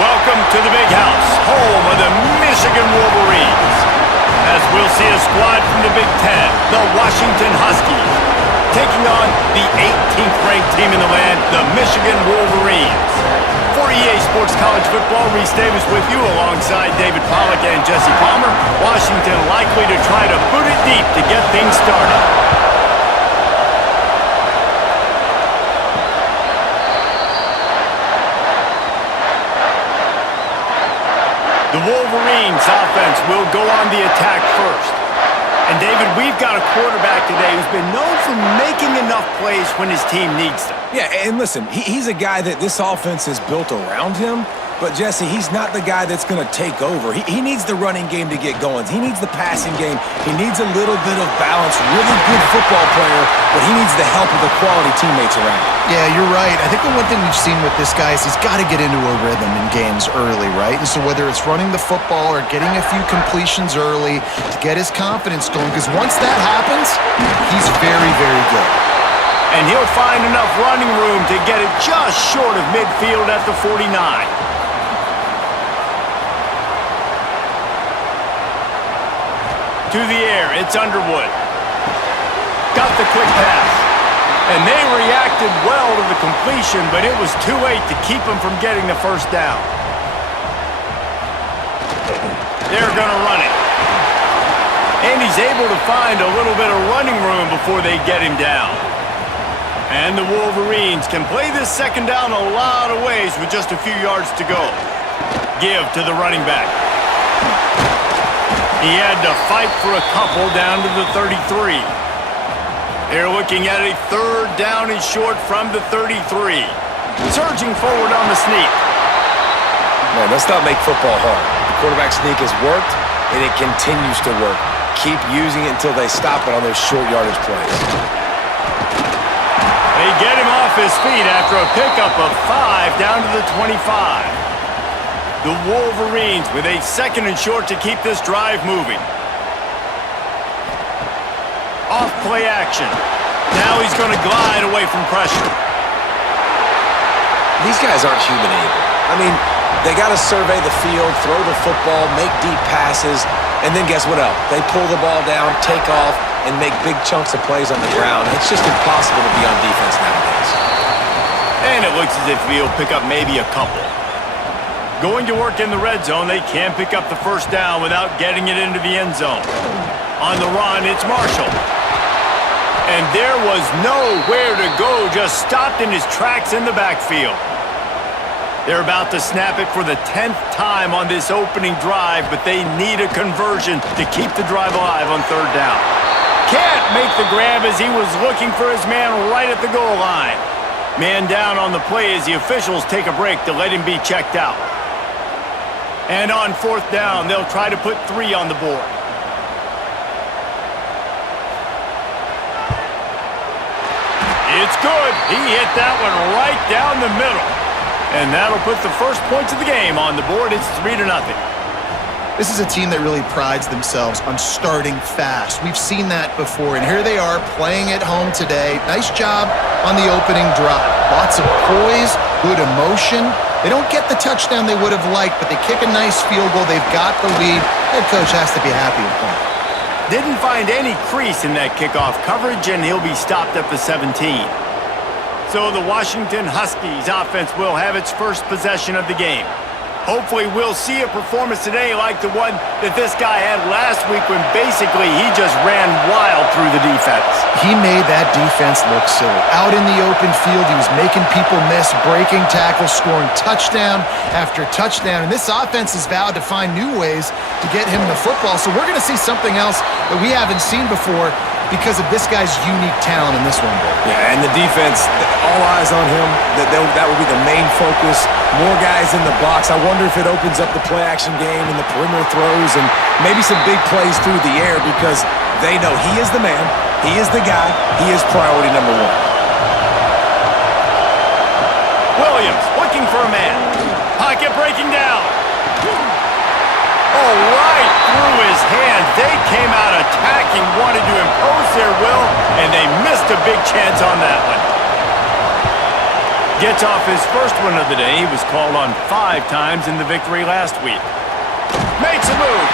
Welcome to the Big House, home of the Michigan Wolverines. As we'll see a squad from the Big Ten, the Washington Huskies, taking on the 18th ranked team in the land, the Michigan Wolverines. For EA Sports College Football, Reese Davis with you alongside David Pollack and Jesse Palmer. Washington likely to try to boot it deep to get things started. The Wolverines offense will go on the attack first. And David, we've got a quarterback today who's been known for making enough plays when his team needs them. Yeah, and listen, he's a guy that this offense is built around him. But, Jesse, he's not the guy that's going to take over. He needs the running game to get going. He needs the passing game. He needs a little bit of balance. Really good football player, but he needs the help of the quality teammates around him. Yeah, you're right. I think the one thing we've seen with this guy is he's got to get into a rhythm in games early, right? And so whether it's running the football or getting a few completions early to get his confidence going, because once that happens, he's very, very good. And he'll find enough running room to get it just short of midfield at the 49. To the air, it's Underwood. Got the quick pass. And they reacted well to the completion, but it was too late to keep him from getting the first down. They're going to run it. And he's able to find a little bit of running room before they get him down. And the Wolverines can play this second down a lot of ways with just a few yards to go. Give to the running back. He had to fight for a couple down to the 33. They're looking at a third down and short from the 33. Surging forward on the sneak. Man, let's not make football hard. The quarterback sneak has worked, and it continues to work. Keep using it until they stop it on those short yardage plays. They get him off his feet after a pickup of 5 down to the 25. The Wolverines with a second and short to keep this drive moving. Off play action. Now he's going to glide away from pressure. These guys aren't human able. I mean, they got to survey the field, throw the football, make deep passes, and then guess what else? They pull the ball down, take off, and make big chunks of plays on the ground. It's just impossible to be on defense nowadays. And it looks as if he'll pick up maybe a couple. Going to work in the red zone, they can't pick up the first down without getting it into the end zone. On the run, it's Marshall. And there was nowhere to go, just stopped in his tracks in the backfield. They're about to snap it for the 10th time on this opening drive, but they need a conversion to keep the drive alive on third down. Can't make the grab as he was looking for his man right at the goal line. Man down on the play as the officials take a break to let him be checked out. And on fourth down, they'll try to put 3 on the board. It's good. He hit that one right down the middle. And that'll put the first points of the game on the board. It's 3-0. This is a team that really prides themselves on starting fast. We've seen that before, and here they are playing at home today. Nice job on the opening drive. Lots of poise, good emotion. They don't get the touchdown they would have liked, but they kick a nice field goal. They've got the lead. Head coach has to be happy with that. Didn't find any crease in that kickoff coverage, and he'll be stopped at the 17. So the Washington Huskies offense will have its first possession of the game. Hopefully we'll see a performance today like the one that this guy had last week when basically he just ran wild through the defense. He made that defense look silly. Out in the open field, he was making people miss, breaking tackles, scoring touchdown after touchdown. And this offense has vowed to find new ways to get him the football. So we're going to see something else that we haven't seen before because of this guy's unique talent in this one. Yeah, and the defense, all eyes on him. That will be the main focus. More guys in the box. I wonder if it opens up the play-action game and the perimeter throws and maybe some big plays through the air because they know he is the man, he is the guy, he is priority number 1. Williams looking for a man. Pocket breaking down. Oh, right through his hands. They came out attacking, wanted to impose their will, and they missed a big chance on that one. Gets off his first one of the day. He was called on 5 times in the victory last week. Makes a move.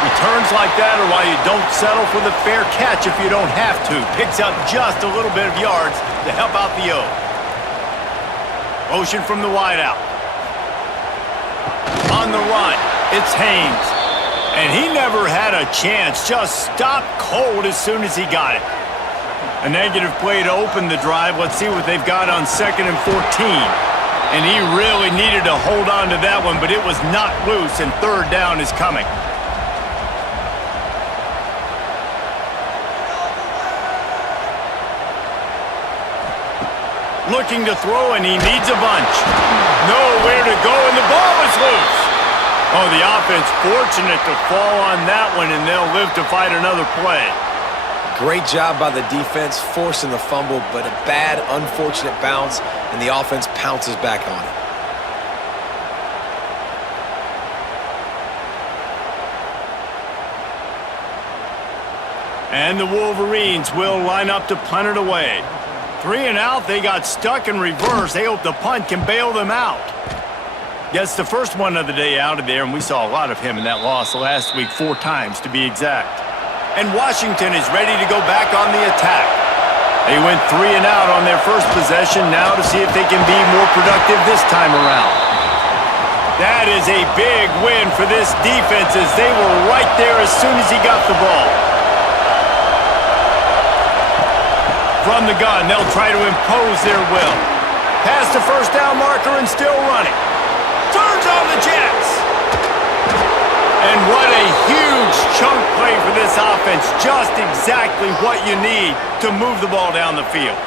Returns like that are why you don't settle for the fair catch if you don't have to. Picks up just a little bit of yards to help out the O. Motion from the wideout. On the run, it's Haynes. And he never had a chance. Just stopped cold as soon as he got it. A negative play to open the drive. Let's see what they've got on 2nd and 14. And he really needed to hold on to that one, but it was not loose, and 3rd down is coming. Looking to throw, and he needs a bunch. Nowhere to go, and the ball is loose. Oh, the offense fortunate to fall on that one, and they'll live to fight another play. Great job by the defense, forcing the fumble, but a bad, unfortunate bounce, and the offense pounces back on it. And the Wolverines will line up to punt it away. 3 and out, they got stuck in reverse. They hope the punt can bail them out. Gets the first one of the day out of there, and we saw a lot of him in that loss last week, 4 times to be exact. And Washington is ready to go back on the attack. They went 3 and out on their first possession, now to see if they can be more productive this time around. That is a big win for this defense, as they were right there as soon as he got the ball. From the gun, they'll try to impose their will. Past the first down marker and still running. Turns on the Jets. And what a huge chunk play for this offense. Just exactly what you need to move the ball down the field.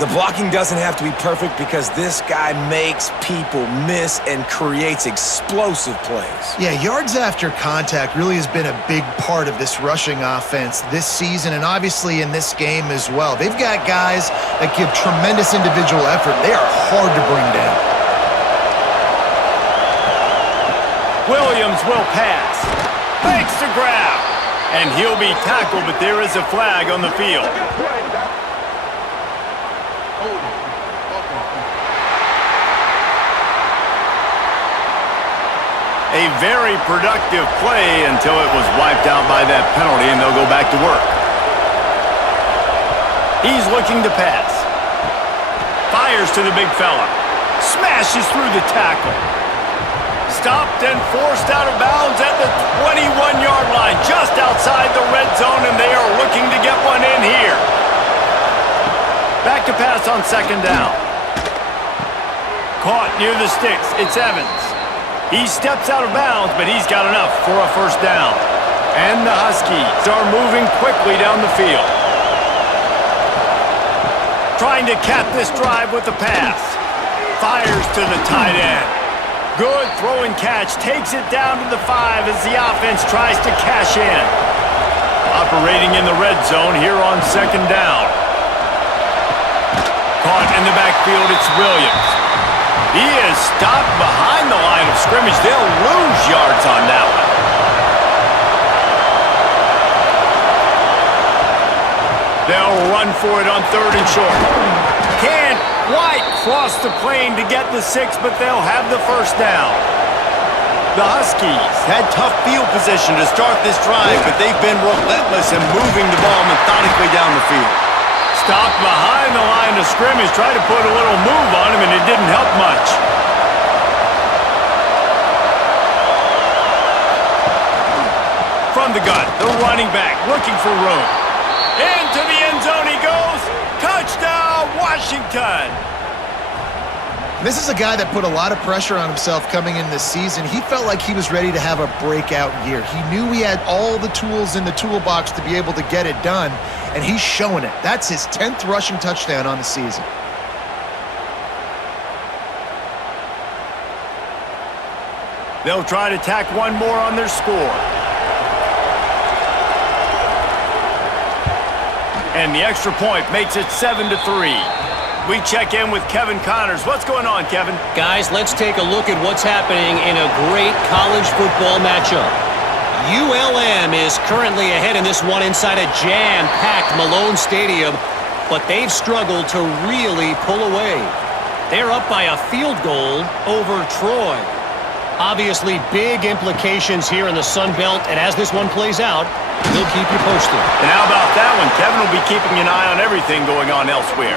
The blocking doesn't have to be perfect because this guy makes people miss and creates explosive plays. Yeah, yards after contact really has been a big part of this rushing offense this season, and obviously in this game as well. They've got guys that give tremendous individual effort. They are hard to bring down. Williams will pass. Makes the grab. And he'll be tackled, but there is a flag on the field. A very productive play until it was wiped out by that penalty, and they'll go back to work. He's looking to pass. Fires to the big fella. Smashes through the tackle. Stopped and forced out of bounds at the 21-yard line, just outside the red zone, and they are looking to get one in here. Back to pass on 2nd down. Caught near the sticks. It's Evans. He steps out of bounds, but he's got enough for a 1st down. And the Huskies are moving quickly down the field. Trying to cap this drive with the pass. Fires to the tight end. Good throw and catch. Takes it down to the 5 as the offense tries to cash in. Operating in the red zone here on 2nd down. Caught in the backfield, it's Williams. He is stopped behind the line of scrimmage. They'll lose yards on that one. They'll run for it on 3rd and short. Can't quite cross the plane to get the 6, but they'll have the 1st down. The Huskies had tough field position to start this drive, but they've been relentless in moving the ball methodically down the field. Stopped behind the line of scrimmage, tried to put a little move on him, and it didn't help much. From the gun, the running back looking for room. Into the end zone he goes. Touchdown, Washington! This is a guy that put a lot of pressure on himself coming in this season. He felt like he was ready to have a breakout year. He knew he had all the tools in the toolbox to be able to get it done, and he's showing it. That's his 10th rushing touchdown on the season. They'll try to tack one more on their score. And the extra point makes it 7-3. We check in with Kevin Connors. What's going on, Kevin? Guys, let's take a look at what's happening in a great college football matchup. ULM is currently ahead in this one inside a jam-packed Malone Stadium, but they've struggled to really pull away. They're up by a field goal over Troy. Obviously, big implications here in the Sun Belt, and as this one plays out, we'll keep you posted. And how about that one? Kevin will be keeping an eye on everything going on elsewhere.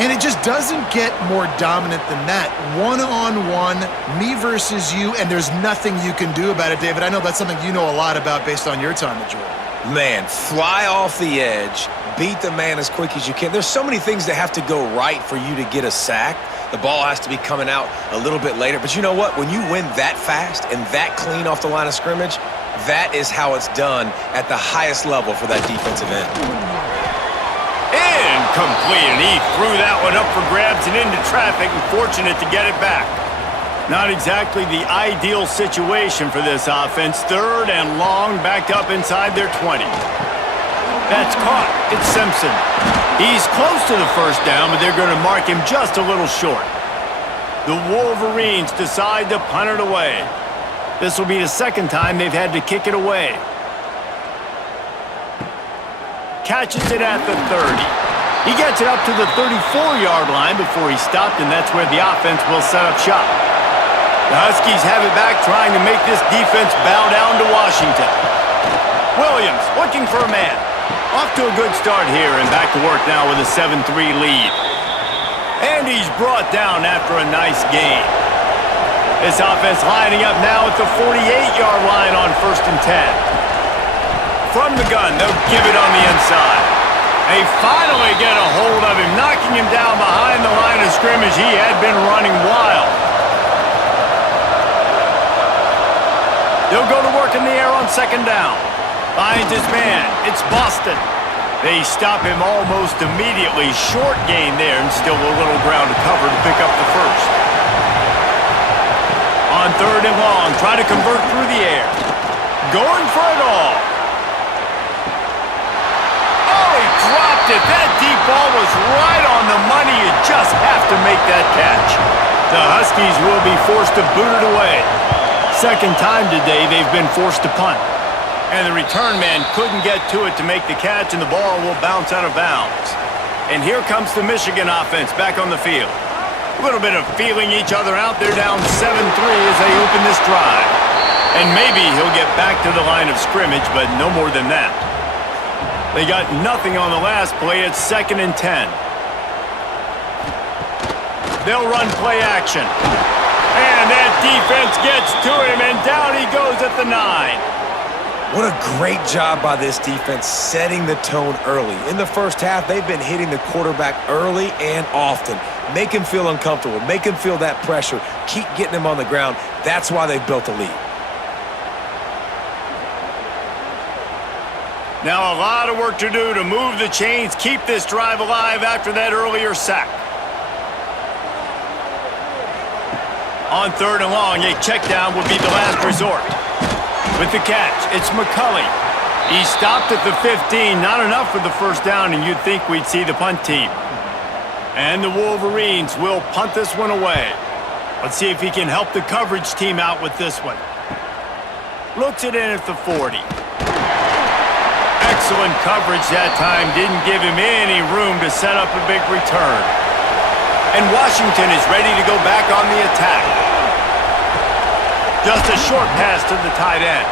And it just doesn't get more dominant than that. One-on-one, me versus you, and there's nothing you can do about it, David. I know that's something you know a lot about based on your time at Jordan. Man, fly off the edge, beat the man as quick as you can. There's so many things that have to go right for you to get a sack. The ball has to be coming out a little bit later. But you know what? When you win that fast and that clean off the line of scrimmage, that is how it's done at the highest level for that defensive end. Incomplete, and he threw that one up for grabs and into traffic, and fortunate to get it back. Not exactly the ideal situation for this offense. 3rd and long, backed up inside their 20. That's caught. It's Simpson. He's close to the first down, but they're going to mark him just a little short. The Wolverines decide to punt it away. This will be the second time they've had to kick it away. Catches it at the 30. He gets it up to the 34-yard line before he stopped, and that's where the offense will set up shop. The Huskies have it back, trying to make this defense bow down to Washington. Williams looking for a man. Off to a good start here, and back to work now with a 7-3 lead. And he's brought down after a nice gain. This offense lining up now at the 48-yard line on 1st and 10. From the gun, they'll give it on the inside. They finally get a hold of him, knocking him down behind the line of scrimmage. He had been running wild. They'll go to work in the air on 2nd down. Finds his man. It's Boston. They stop him almost immediately. Short gain there, and still a little ground to cover to pick up the first. On 3rd and long, try to convert through the air. Going for it all. Oh, he dropped it. That deep ball was right on the money. You just have to make that catch. The Huskies will be forced to boot it away. Second time today they've been forced to punt. And the return man couldn't get to it to make the catch, and the ball will bounce out of bounds. And here comes the Michigan offense back on the field. A little bit of feeling each other out. They're down 7-3 as they open this drive. And maybe he'll get back to the line of scrimmage, but no more than that. They got nothing on the last play. It's 2nd and 10. They'll run play action. And that defense gets to him, and down he goes at the 9. What a great job by this defense setting the tone early. In the first half, they've been hitting the quarterback early and often. Make him feel uncomfortable. Make him feel that pressure. Keep getting him on the ground. That's why they've built a lead. Now a lot of work to do to move the chains, keep this drive alive after that earlier sack. On 3rd and long, a check down would be the last resort. With the catch, it's McCulley. He stopped at the 15, not enough for the first down, and you'd think we'd see the punt team. And the Wolverines will punt this one away. Let's see if he can help the coverage team out with this one. Looks it in at the 40. Excellent coverage that time. Didn't give him any room to set up a big return. And Washington is ready to go back on the attack. Just a short pass to the tight end.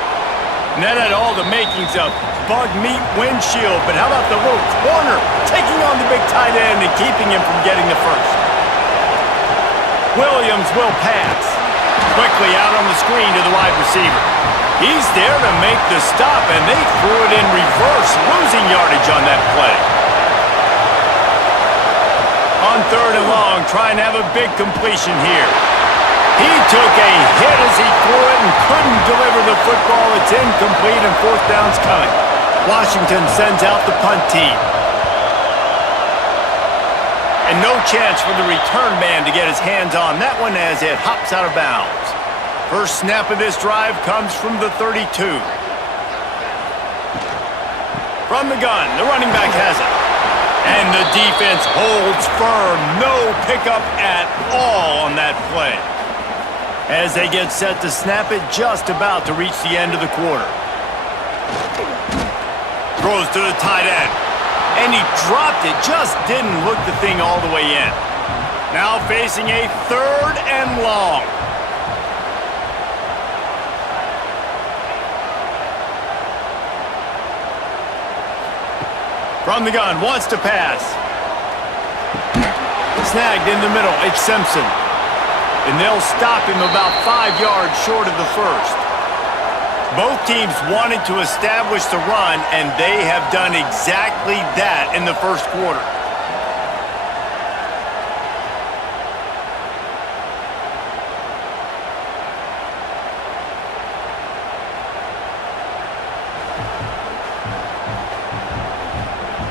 And that had all the makings of bug meat windshield, but how about the little corner taking on the big tight end and keeping him from getting the first? Williams will pass. Quickly out on the screen to the wide receiver. He's there to make the stop, and they threw it in reverse, losing yardage on that play. On 3rd and long, trying to have a big completion here. He took a hit as he threw it and couldn't deliver the football. It's incomplete, and 4th down's coming. Washington sends out the punt team. And no chance for the return man to get his hands on that one as it hops out of bounds. First snap of this drive comes from the 32. From the gun, the running back has it. And the defense holds firm. No pickup at all on that play. As they get set to snap it, just about to reach the end of the quarter. Throws to the tight end. And he dropped it, just didn't hook the thing all the way in. Now facing a 3rd and long. From the gun, wants to pass. Snagged in the middle, it's Simpson. And they'll stop him about 5 yards short of the first. Both teams wanted to establish the run, and they have done exactly that in the first quarter.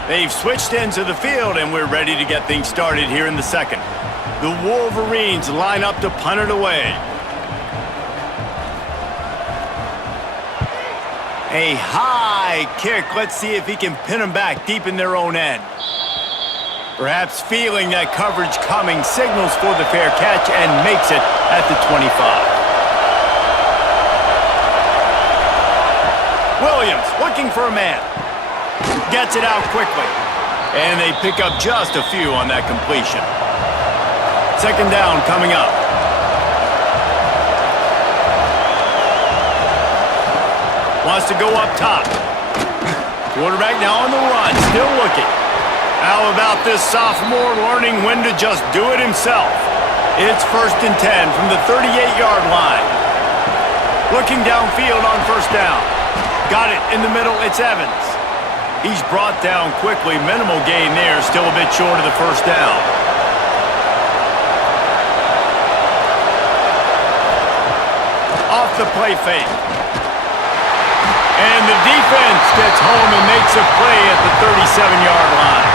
They've switched into the field, and we're ready to get things started here in the second. The Wolverines line up to punt it away. A high kick. Let's see if he can pin them back deep in their own end. Perhaps feeling that coverage coming, signals for the fair catch and makes it at the 25. Williams looking for a man. Gets it out quickly. And they pick up just a few on that completion. Second down coming up. Wants to go up top. Quarterback now on the run, still looking. How about this sophomore learning when to just do it himself? It's 1st and 10 from the 38-yard line. Looking downfield on first down. Got it in the middle, it's Evans. He's brought down quickly, minimal gain there, still a bit short of the first down. Off the play fake. And the defense gets home and makes a play at the 37-yard line.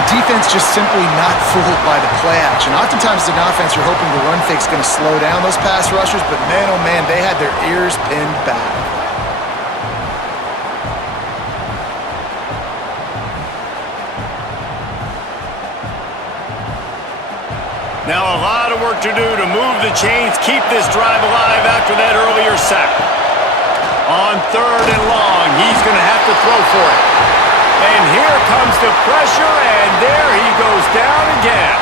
The defense just simply not fooled by the play action. Oftentimes, as an offense, you're hoping the run fake's going to slow down those pass rushers, but man, oh man, they had their ears pinned back. Now a lot of work to do to move the chains, keep this drive alive after that earlier sack. On 3rd and long, he's going to have to throw for it. And here comes the pressure, and there he goes down again.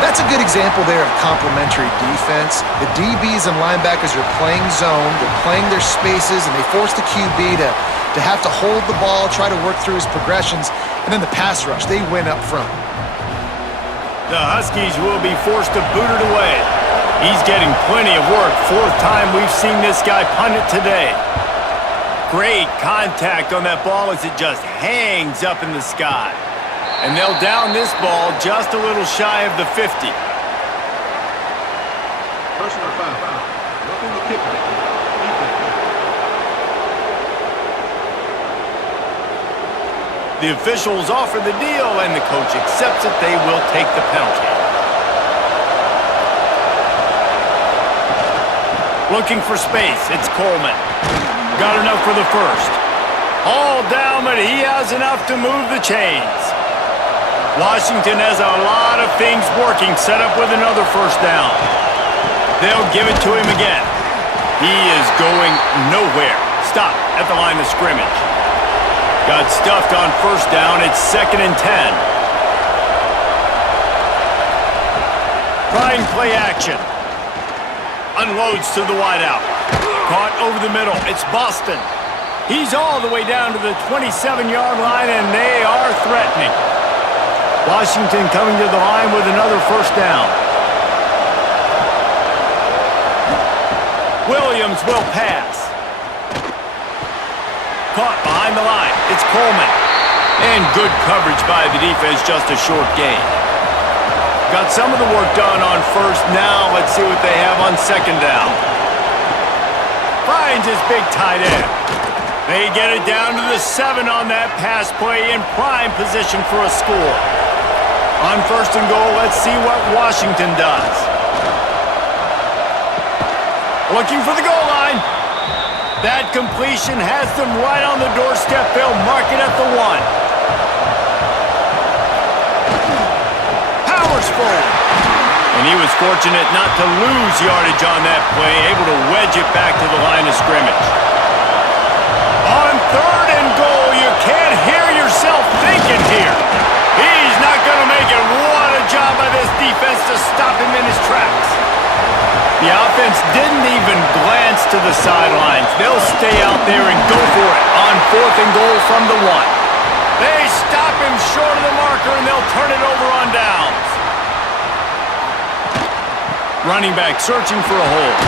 That's a good example there of complementary defense. The DBs and linebackers are playing zone, they're playing their spaces, and they force the QB to have to hold the ball, try to work through his progressions, and then the pass rush, they win up front. The Huskies will be forced to boot it away. He's getting plenty of work. 4th time we've seen this guy punt it today. Great contact on that ball as it just hangs up in the sky. And they'll down this ball just a little shy of the 50. Personal foul. Roughing the kicker. The officials offer the deal, and the coach accepts it. They will take the penalty. Looking for space, it's Coleman. Got enough for the first. All down, but he has enough to move the chains. Washington has a lot of things working, set up with another first down. They'll give it to him again. He is going nowhere. Stop at the line of scrimmage. Got stuffed on first down. It's 2nd and 10. Trying play action. Unloads to the wideout. Caught over the middle. It's Boston. He's all the way down to the 27-yard line, and they are threatening. Washington coming to the line with another first down. Williams will pass. Caught behind the line. It's Coleman. And good coverage by the defense, just a short gain. Got some of the work done on first. Now let's see what they have on second down. Finds his big tight end. They get it down to the 7 on that pass play in prime position for a score. On first and goal, let's see what Washington does. Looking for the goal line. That completion has them right on the doorstep. They'll mark it at the 1. Powers forward. And he was fortunate not to lose yardage on that play, able to wedge it back to the line of scrimmage. On 3rd and goal, you can't hear yourself thinking here. He's not going to make it. What a job by this defense to stop him in his tracks. The offense didn't even glance to the sidelines. They'll stay out there and go for it on 4th and goal from the 1. They stop him short of the marker, and they'll turn it over on downs. Running back searching for a hole.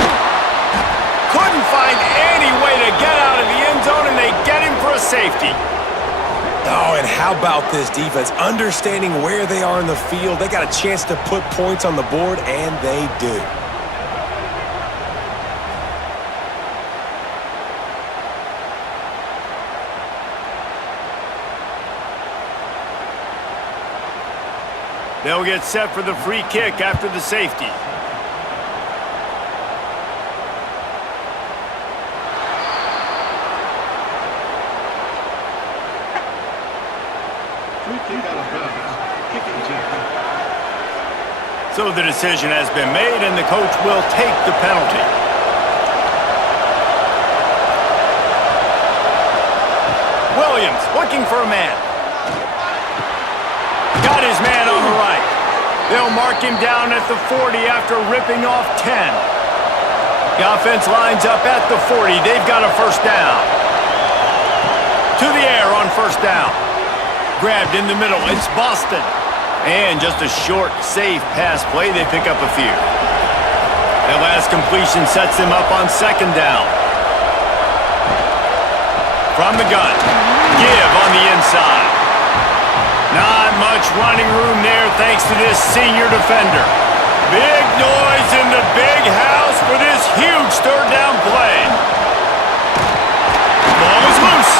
Couldn't find any way to get out of the end zone, and they get him for a safety. Oh, and how about this defense? Understanding where they are in the field. They got a chance to put points on the board, and they do. They'll get set for the free kick after the safety. Free kick out of bounds. Kicking team. So the decision has been made, and the coach will take the penalty. Williams looking for a man. Got his man on the right. They'll mark him down at the 40 after ripping off 10. The offense lines up at the 40. They've got a first down. To the air on first down. Grabbed in the middle. It's Boston. And just a short, safe pass play. They pick up a few. That last completion sets them up on 2nd down. From the gun. Give on the inside. Not much running room there thanks to this senior defender. Big noise in the big house for this huge 3rd down play. Ball is loose.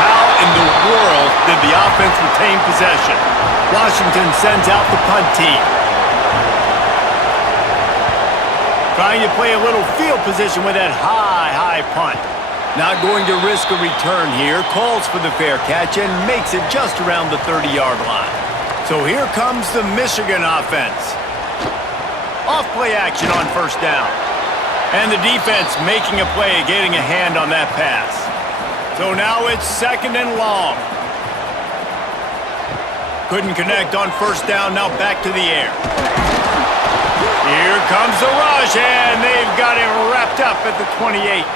How in the world did the offense retain possession? Washington sends out the punt team. Trying to play a little field position with that high punt. Not going to risk a return here. Calls for the fair catch and makes it just around the 30-yard line. So here comes the Michigan offense. Off play action on first down. And the defense making a play, getting a hand on that pass. So now it's 2nd and long. Couldn't connect on first down, now back to the air. Here comes the rush, and they've got him wrapped up at the 28.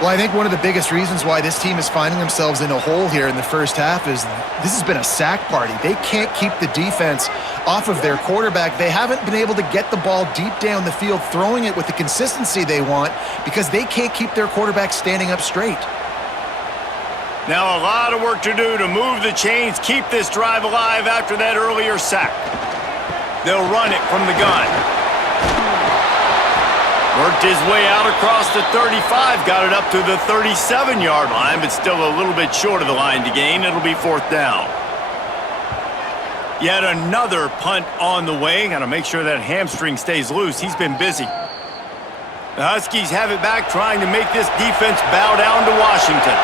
Well, I think one of the biggest reasons why this team is finding themselves in a hole here in the first half is this has been a sack party. They can't keep the defense off of their quarterback. They haven't been able to get the ball deep down the field, throwing it with the consistency they want because they can't keep their quarterback standing up straight. Now a lot of work to do to move the chains, keep this drive alive after that earlier sack. They'll run it from the gun. Worked his way out across the 35, got it up to the 37-yard line, but still a little bit short of the line to gain. It'll be 4th down. Yet another punt on the way. Got to make sure that hamstring stays loose. He's been busy. The Huskies have it back, trying to make this defense bow down to Washington.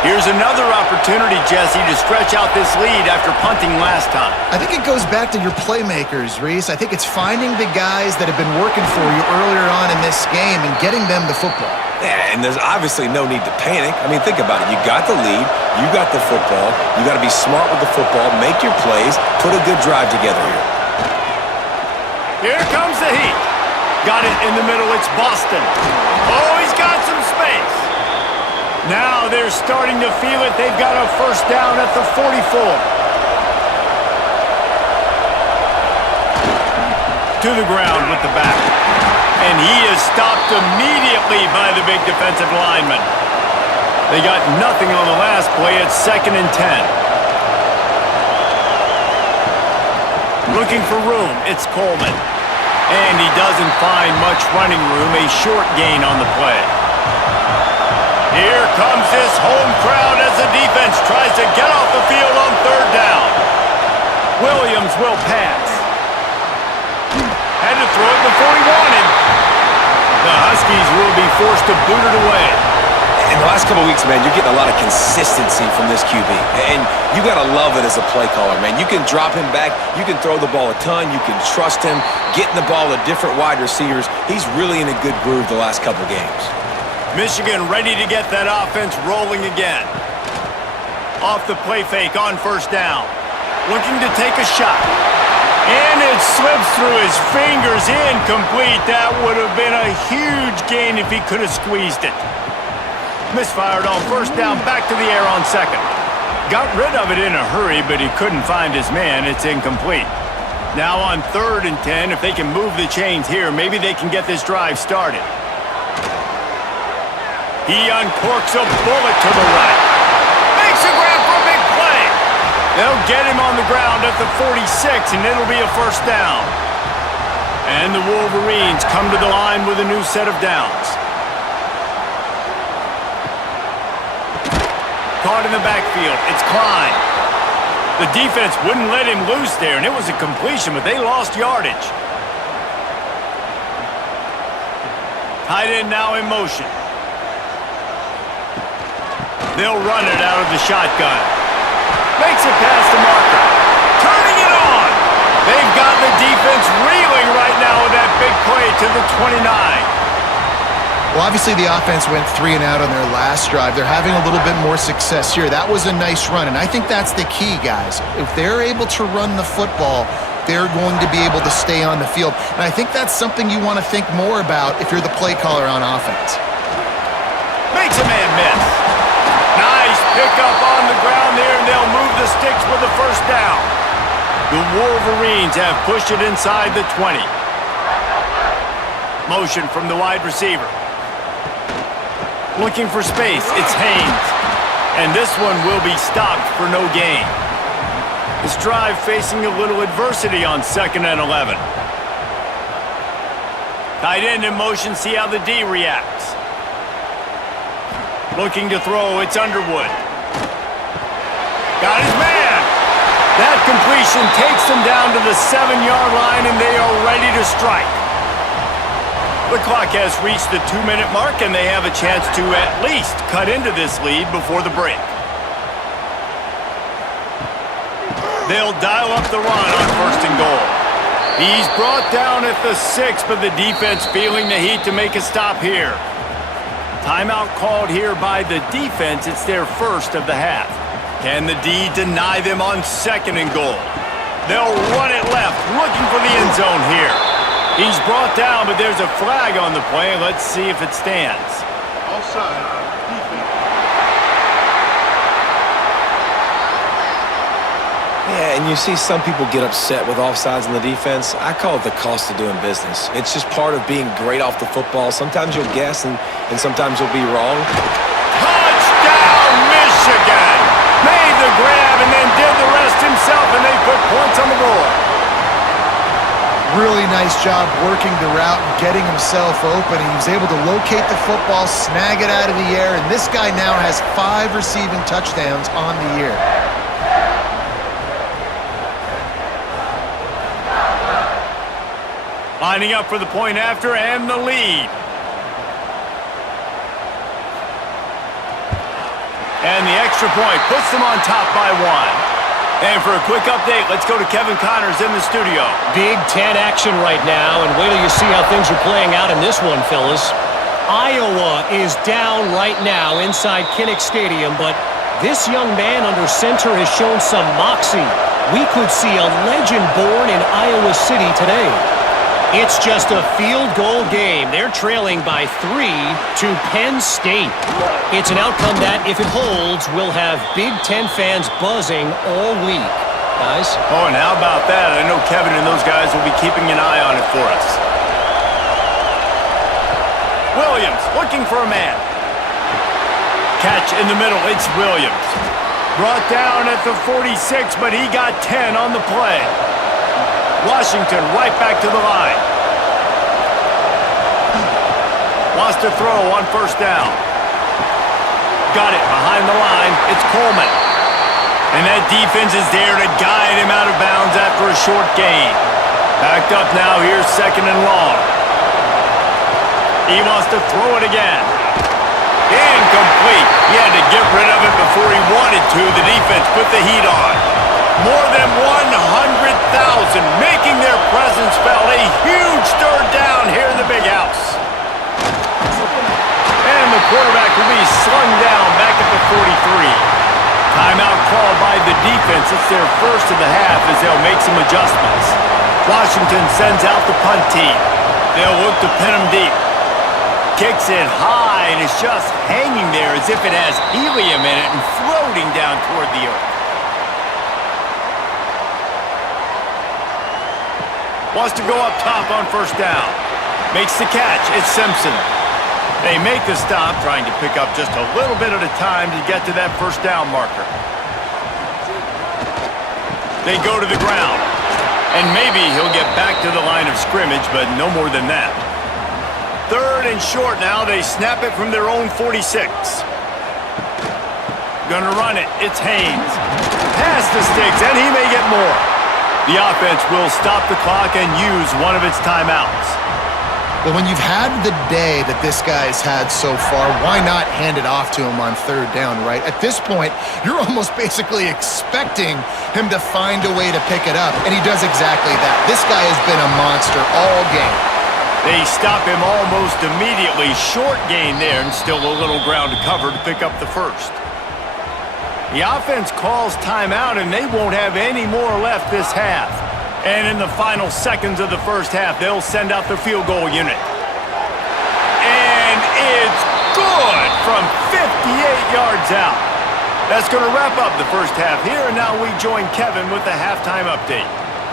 Here's another opportunity, Jesse, to stretch out this lead after punting last time. I think it goes back to your playmakers, Reese. I think it's finding the guys that have been working for you earlier on in this game and getting them the football. Yeah, and there's obviously no need to panic. I mean, think about it. You got the lead. You got the football. You got to be smart with the football. Make your plays. Put a good drive together here. Here comes the heat. Got it in the middle. It's Boston. Oh, he's got some space. Now they're starting to feel it. They've got a first down at the 44. To the ground with the back. And he is stopped immediately by the big defensive lineman. They got nothing on the last play. It's 2nd and 10. Looking for room. It's Coleman. And he doesn't find much running room. A short gain on the play. Here comes this home crowd as the defense tries to get off the field on 3rd down. Williams will pass. Had to throw it before he wanted. The Huskies will be forced to boot it away. In the last couple of weeks, man, you're getting a lot of consistency from this QB. And you got to love it as a play caller, man. You can drop him back. You can throw the ball a ton. You can trust him, getting the ball to different wide receivers. He's really in a good groove the last couple games. Michigan ready to get that offense rolling again. Off the play fake on first down. Looking to take a shot. And it slips through his fingers, incomplete. That would have been a huge gain if he could have squeezed it. Misfired on first down, back to the air on second. Got rid of it in a hurry, but he couldn't find his man. It's incomplete. Now on 3rd and 10, if they can move the chains here, maybe they can get this drive started. He uncorks a bullet to the right. Makes a grab for a big play. They'll get him on the ground at the 46, and it'll be a first down. And the Wolverines come to the line with a new set of downs. Caught in the backfield. It's Klein. The defense wouldn't let him loose there, and it was a completion, but they lost yardage. Tight end now in motion. They'll run it out of the shotgun. Makes it past the marker. Turning it on. They've got the defense reeling right now with that big play to the 29. Well, obviously the offense went 3 and out on their last drive. They're having a little bit more success here. That was a nice run, and I think that's the key, guys. If they're able to run the football, they're going to be able to stay on the field. And I think that's something you want to think more about if you're the play caller on offense. Makes a man miss. Nice pickup on the ground there, and they'll move the sticks with the first down. The Wolverines have pushed it inside the 20. Motion from the wide receiver. Looking for space, it's Haynes. And this one will be stopped for no gain. This drive facing a little adversity on 2nd and 11. Tight end in motion, see how the D reacts. Looking to throw, it's Underwood. Got his man. That completion takes them down to the 7-yard line, and they are ready to strike. The clock has reached the 2-minute mark, and they have a chance to at least cut into this lead before the break. They'll dial up the run on 1st and goal. He's brought down at the 6, but the defense feeling the heat to make a stop here. Timeout called here by the defense. It's their first of the half. Can the D deny them on 2nd and goal? They'll run it left, looking for the end zone here. He's brought down, but there's a flag on the play. Let's see if it stands. Offside, defense. Yeah, and you see some people get upset with offsides in the defense. I call it the cost of doing business. It's just part of being great off the football. Sometimes you'll guess, and sometimes you'll be wrong. Touchdown, Michigan! Made the grab and then did the rest himself, and they put points on the board. Really nice job working the route and getting himself open. He was able to locate the football, snag it out of the air, and this guy now has 5 receiving touchdowns on the year. Lining up for the point after and the lead. And the extra point puts them on top by 1. And for a quick update, let's go to Kevin Connors in the studio. Big Ten action right now, and wait till you see how things are playing out in this one, fellas. Iowa is down right now inside Kinnick Stadium, but this young man under center has shown some moxie. We could see a legend born in Iowa City today. It's just a field goal game. They're trailing by 3 to Penn State. It's an outcome that, if it holds, will have Big Ten fans buzzing all week. Guys? Oh, and how about that? I know Kevin and those guys will be keeping an eye on it for us. Williams looking for a man. Catch in the middle. It's Williams. Brought down at the 46, but he got 10 on the play. Washington right back to the line. Wants to throw on 1st down. Got it behind the line. It's Coleman. And that defense is there to guide him out of bounds after a short gain. Backed up now. Here's 2nd and long. He wants to throw it again. Incomplete. He had to get rid of it before he wanted to. The defense put the heat on. More than 100,000 making their presence felt. A huge 3rd down here in the big house. And the quarterback will be slung down back at the 43. Timeout called by the defense. It's their first of the half as they'll make some adjustments. Washington sends out the punt team. They'll look to pin him deep. Kicks it high, and it's just hanging there as if it has helium in it and floating down toward the earth. Wants to go up top on first down. Makes the catch. It's Simpson. They make the stop, trying to pick up just a little bit at a time to get to that first down marker. They go to the ground. And maybe he'll get back to the line of scrimmage, but no more than that. Third and short now. They snap it from their own 46. Gonna run it. It's Haynes. Pass the sticks, and he may get more. The offense will stop the clock and use one of its timeouts. Well, when you've had the day that this guy's had so far, why not hand it off to him on third down, right? At this point, you're almost basically expecting him to find a way to pick it up, and he does exactly that. This guy has been a monster all game. They stop him almost immediately. Short gain there, and still a little ground to cover to pick up the first. The offense calls timeout, and they won't have any more left this half. And in the final seconds of the first half, they'll send out the field goal unit. And it's good from 58 yards out. That's going to wrap up the first half here, and now we join Kevin with the halftime update.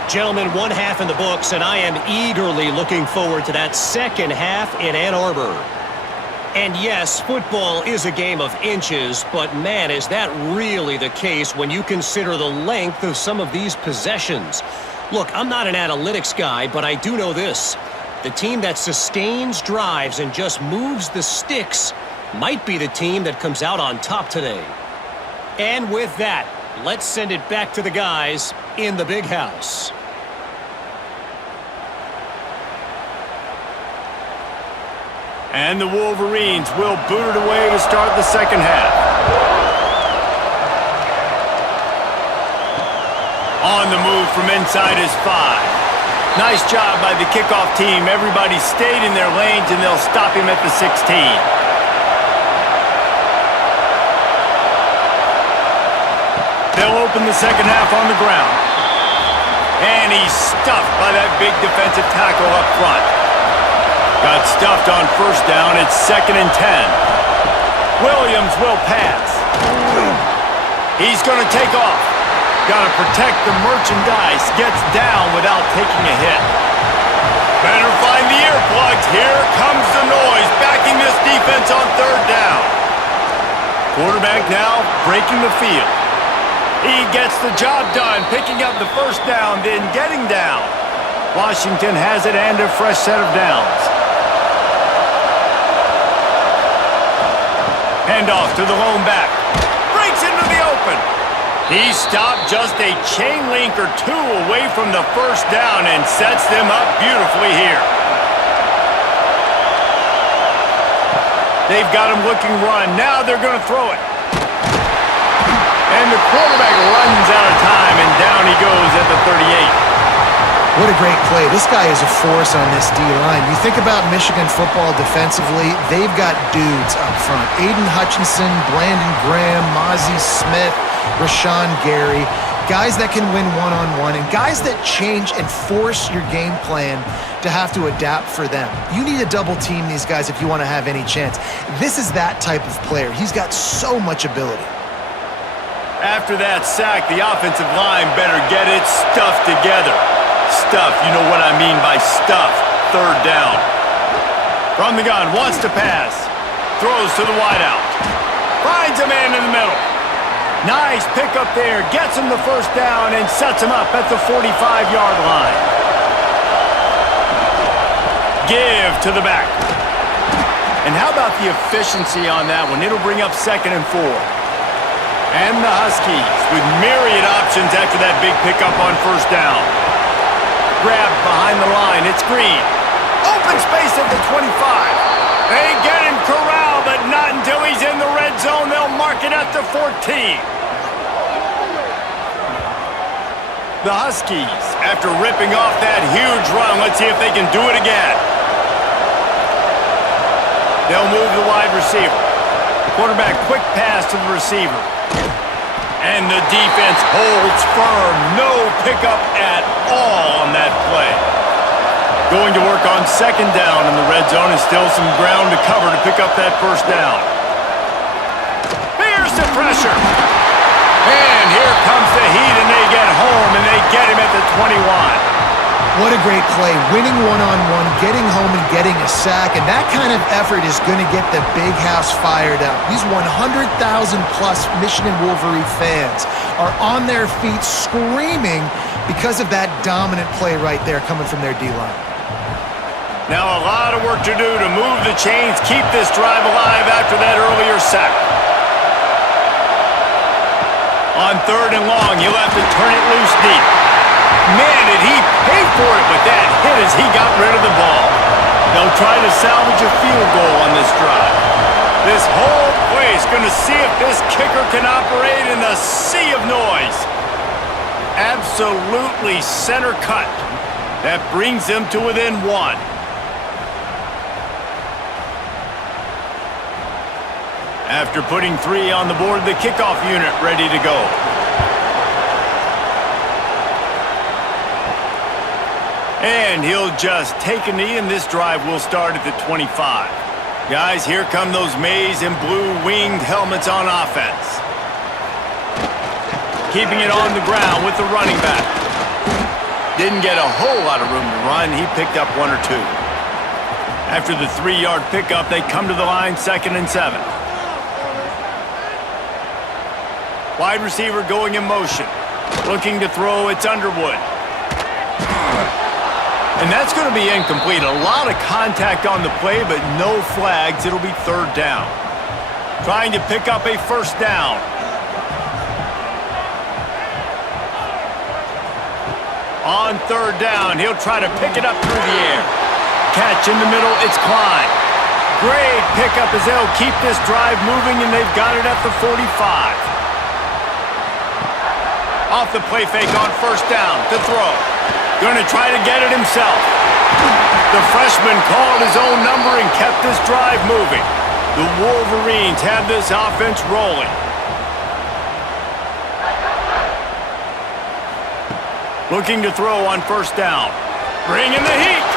Gentlemen, one half in the books, and I am eagerly looking forward to that second half in Ann Arbor. And yes, football is a game of inches, but man, is that really the case when you consider the length of some of these possessions. Look, I'm not an analytics guy, but I do know this. The team that sustains drives and just moves the sticks might be the team that comes out on top today. And with that, let's send it back to the guys in the big house. And the Wolverines will boot it away to start the second half. On the move from inside is 5. Nice job by the kickoff team. Everybody stayed in their lanes, and they'll stop him at the 16. They'll open the second half on the ground. And he's stuffed by that big defensive tackle up front. Got stuffed on first down. It's 2nd and 10. Williams will pass. He's going to take off. Got to protect the merchandise. Gets down without taking a hit. Better find the earplugs. Here comes the noise, backing this defense on third down. Quarterback now breaking the field. He gets the job done, picking up the first down, then getting down. Washington has it and a fresh set of downs. Handoff to the lone back. Breaks into the open. He stopped just a chain link or two away from the first down and sets them up beautifully here. They've got him looking run. Now they're going to throw it. And the quarterback runs out of time, and down he goes at the 38. What a great play. This guy is a force on this D-line. You think about Michigan football defensively, they've got dudes up front. Aiden Hutchinson, Brandon Graham, Maize Smith, Rashawn Gary. Guys that can win one-on-one and guys that change and force your game plan to have to adapt for them. You need to double team these guys if you want to have any chance. This is that type of player. He's got so much ability. After that sack, the offensive line better get it stuffed together. Stuff, you know what I mean by stuff. Third down. From the gun, wants to pass. Throws to the wideout. Finds a man in the middle. Nice pick up there. Gets him the first down and sets him up at the 45-yard line. Give to the back. And how about the efficiency on that one? It'll bring up 2nd and 4. And the Huskies with myriad options after that big pickup on first down. Grabbed behind the line. It's Green. Open space at the 25. They get him corralled, but not until he's in the red zone. They'll mark it at the 14. The Huskies, after ripping off that huge run, let's see if they can do it again. They'll move the wide receiver. Quarterback quick pass to the receiver. And the defense holds firm. No pickup at all on that play. Going to work on second down in the red zone and still some ground to cover to pick up that first down. Here's the pressure. And here comes the heat, and they get home, and they get him at the 21. What a great play. Winning one-on-one, getting home and getting a sack, and that kind of effort is going to get the big house fired up. These 100,000-plus Michigan Wolverine fans are on their feet screaming because of that dominant play right there coming from their D-line. Now a lot of work to do to move the chains, keep this drive alive after that earlier sack. On third and long, you'll have to turn it loose deep. Man, did he pay for it with that hit as he got rid of the ball. They'll try to salvage a field goal on this drive. This whole play is going to see if this kicker can operate in the sea of noise. Absolutely center cut. That brings them to within one. After putting 3 on the board, the kickoff unit ready to go. And he'll just take a knee, and this drive will start at the 25. Guys, here come those maize and blue winged helmets on offense. Keeping it on the ground with the running back. Didn't get a whole lot of room to run. He picked up 1 or 2. After the 3-yard pickup, they come to the line, 2nd and 7. Wide receiver going in motion. Looking to throw, it's Underwood. And that's going to be incomplete. A lot of contact on the play, but no flags. It'll be 3rd down. Trying to pick up a first down. On 3rd down, he'll try to pick it up through the air. Catch in the middle, it's Klein. Great pickup as they'll keep this drive moving, and they've got it at the 45. Off the play fake on first down to throw. Going to try to get it himself. The freshman called his own number and kept this drive moving. The Wolverines have this offense rolling. Looking to throw on first down. Bringing the heat.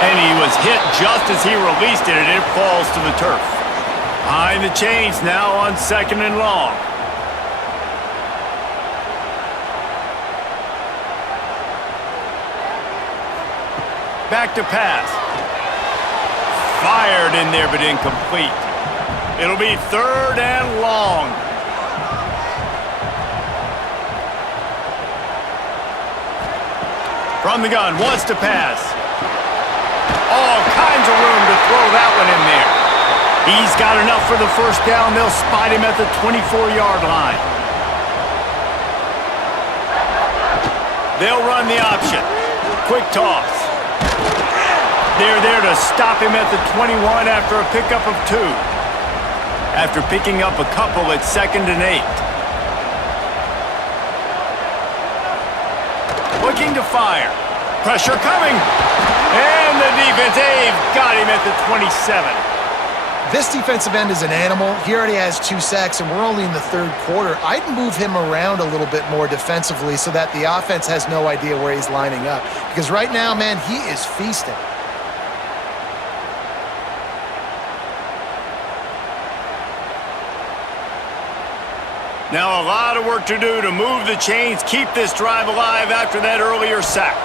And he was hit just as he released it, and it falls to the turf. Behind the chains now on 2nd and long. Back to pass. Fired in there, but incomplete. It'll be 3rd and long. From the gun, wants to pass. All kinds of room to throw that one in there. He's got enough for the first down. They'll spot him at the 24-yard line. They'll run the option. Quick toss. They're there to stop him at the 21 after a pickup of 2. After picking up a couple at 2nd and 8. Looking to fire. Pressure coming. And the defense, they've got him at the 27. This defensive end is an animal. He already has 2 sacks, and we're only in the 3rd quarter. I'd move him around a little bit more defensively so that the offense has no idea where he's lining up. Because right now, man, he is feasting. Now a lot of work to do to move the chains, keep this drive alive after that earlier sack.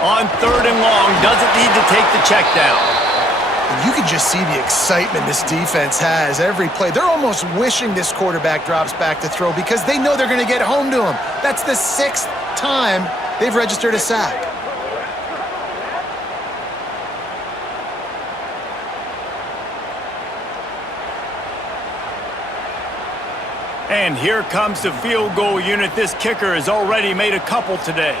On 3rd and long, doesn't need to take the check down. You can just see the excitement this defense has every play. They're almost wishing this quarterback drops back to throw because they know they're going to get home to him. That's the 6th time they've registered a sack. And here comes the field goal unit. This kicker has already made a couple today.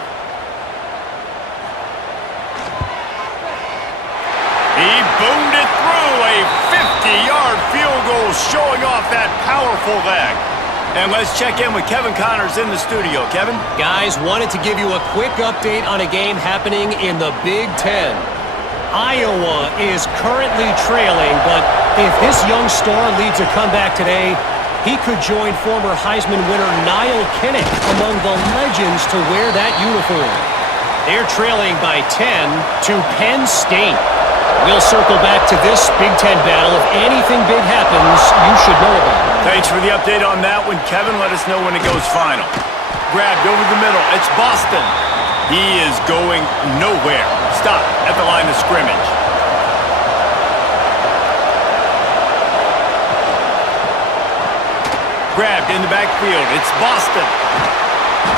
He boomed it through a 50-yard field goal, showing off that powerful leg. And let's check in with Kevin Connors in the studio. Kevin? Guys, wanted to give you a quick update on a game happening in the Big Ten. Iowa is currently trailing, but if this young star leads a comeback today, He could join former Heisman winner Niall Kinnick among the legends to wear that uniform. They're trailing by 10 to Penn State. We'll circle back to this Big Ten battle. If anything big happens, you should know about it. Thanks for the update on that one, Kevin. Let us know when it goes final. Grabbed over the middle. It's Boston. He is going nowhere. Stop at the line of scrimmage. Grabbed in the backfield. It's Boston.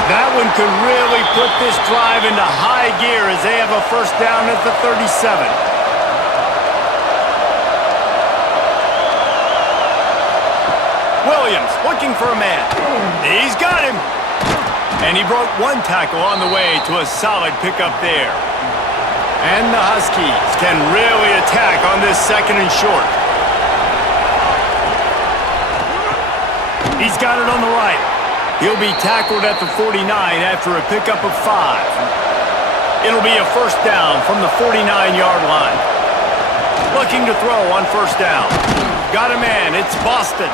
That one could really put this drive into high gear as they have a first down at the 37. Williams looking for a man. He's got him. And he broke one tackle on the way to a solid pickup there. And the Huskies can really attack on this second and short. He's got it on the right. He'll be tackled at the 49 after a pickup of 5. It'll be a first down from the 49-yard line. Looking to throw on first down. Got a man. It's Boston.